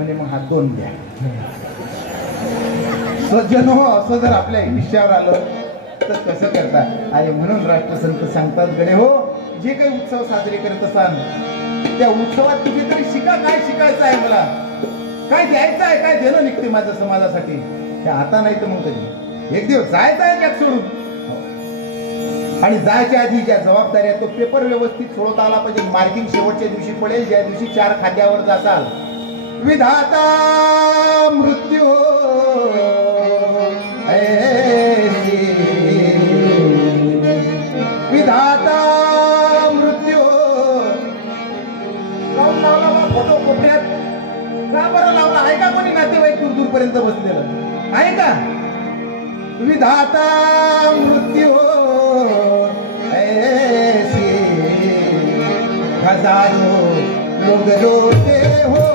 म्हणजे मग हात दोन द्या. सज्जन हो, असं जर आपल्या विषयावर आलं तर कसं करता. अरे म्हणून राष्ट्रसंत सांगतात, गडे हो, जे काही उत्सव साजरे करत असाल त्या उत्सवात कुठेतरी शिका. काय शिकायचं आहे मला, काय द्यायचं आहे, काय देणं निघते माझं समाजासाठी. ते आता नाही तर मग कधी एक दिवस जायचं आहे त्यात सोडून. आणि जायच्या आधी ज्या जबाबदाऱ्या तो पेपर व्यवस्थित सोडवता आला पाहिजे. मार्किंग शेवटच्या दिवशी पडेल, ज्या दिवशी 4 खांद्यावर जासाल. विधाता मृत्यू विधाता मृत्यू लावून लावला फोटो कोपऱ्यात. का बरं लावला आहे का कोणी नातेवाईक दूर दूरपर्यंत बसलेलं आहे का. विधाता मृत्यू ऐसे हजारों लोग रोते हो.